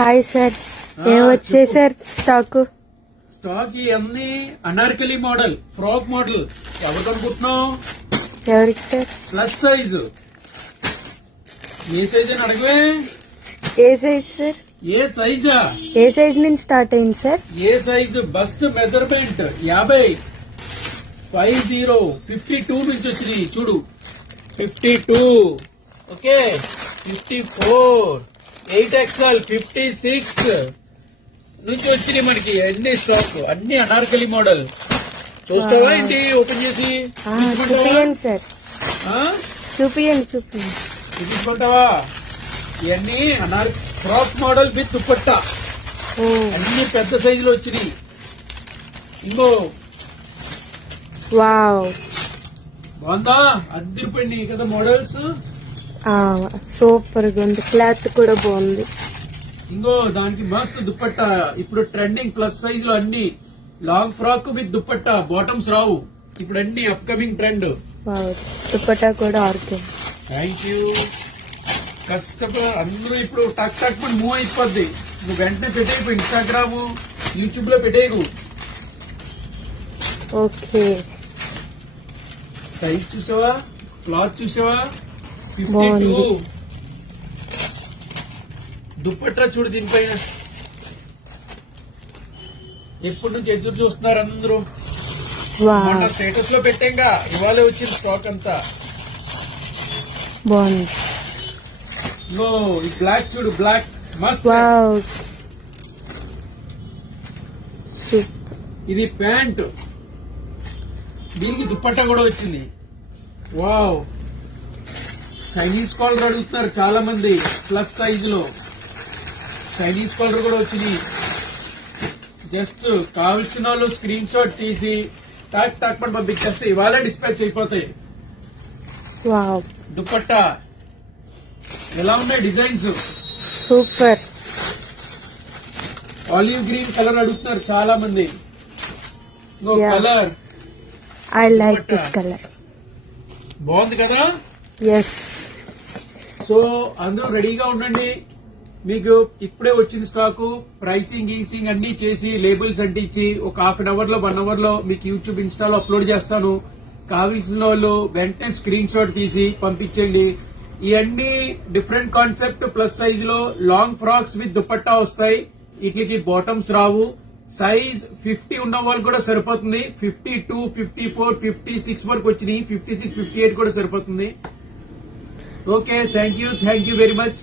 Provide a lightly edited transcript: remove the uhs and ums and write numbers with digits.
Hi sir, ఏం వచ్చాయి sir stock? Stock ఇవన్నీ అనార్కలి మోడల్, ఫ్రాక్ మోడల్. ఎవరు అనుకుంటున్నావు? ఎవరికి సార్? Plus size. ఏ సైజ్ అని అడగవే? ఏ సైజ్ సార్? ఏ సైజా? ఏ సైజ్ నుంచి స్టార్ట్ అయింది సార్? ఏ సైజు బస్ట్ మెజర్మెంట్ 50, 52 నుంచి వచ్చినాయి చూడు. 52, ఓకే, 54, 8XL, 56 నుంచి వచ్చినాయి మనకి అన్ని స్టాక్. అన్ని అనార్కలి మోడల్. చూస్తావా ఏంటి ఓపెన్ చేసి? చూపియండి సార్, చూపియండి. చూపించుకుంటావా? ఇవన్నీ ఫ్రాక్ మోడల్ విత్ దుపట్టా. అన్ని పెద్ద సైజులో వచ్చినాయి. ఇంకో వావ్, బాగుందా? అద్దరిపోయినాయి కదా మోడల్స్. సూపర్ గా ఉంది, క్లాత్ కూడా బాగుంది. ఇంకో దానికి మస్తు దుపట్టా. ఇప్పుడు ట్రెండింగ్ ప్లస్ సైజ్ లో అన్ని long frock with dupatta. Bottoms రావు ఇప్పుడు, అన్ని అప్కమింగ్ ట్రెండ్. దుపట్టా కూడా ఆర్గన్. Thank you. కస్టమర్ అందరూ ఇప్పుడు టక్ టక్ మూవ్ అయిపోద్ది. నువ్వు వెంటనే పెట్టేయకు, ఇన్స్టాగ్రామ్, యూట్యూబ్ లో పెట్టేయకు. ఓకే, సైజ్ చూసావా? క్లాత్ చూసావా? 52. దుప్పట్రా చూడు దీనిపైన. ఎప్పటి నుంచి ఎదురు చూస్తున్నారు అందరూ. మొన్న స్టేటస్ లో పెట్టాంగా, ఇవాళ వచ్చిన స్టాక్ అంతా బాగుంది. ఈ బ్లాక్ చూడు, బ్లాక్ మస్త్. ఇది ప్యాంట్, దీనికి దుప్పట్టా కూడా వచ్చింది. వావ్, చైనీస్ కాలర్ అడుగుతున్నారు చాలా మంది. ప్లస్ సైజ్ లో చైనీస్ కాలర్ కూడా వచ్చింది. జస్ట్ కావాల్సిన వాళ్ళు స్క్రీన్ షాట్ తీసి టాక్ టాక్ పడి పంపించేస్తే ఇవాళ డిస్పాచ్ అయిపోతాయి. దుపట్టా ఎలా ఉన్నాయి designs? Super. Olive green colour అడుగుతున్నారు చాలా మంది. Colour I like this colour. బాగుంది కదా? ఎస్. సో అందరూ రెడీగా ఉండండి. మీకు ఇప్పుడే వచ్చింది స్టాకు. ప్రైసింగ్ గీసింగ్ అన్ని చేసి లేబుల్స్ అంటించి ఒక హాఫ్ అన్ అవర్ లో 1 అవర్ లో మీకు యూట్యూబ్ ఇన్స్టాలో అప్లోడ్ చేస్తాను. కావాల్సిన వాళ్ళు వెంటనే స్క్రీన్ షాట్ తీసి పంపించండి. ఇవన్నీ డిఫరెంట్ కాన్సెప్ట్ ప్లస్ సైజ్ లో లాంగ్ ఫ్రాక్స్ విత్ దుపట్టా వస్తాయి. వీటికి బాటమ్స్ రావు. సైజ్ 50 ఉన్న వాళ్ళు కూడా సరిపోతుంది. 52, 54, 56 వరకు వచ్చినాయి. 56, 58 కూడా సరిపోతుంది. Okay, thank you very much.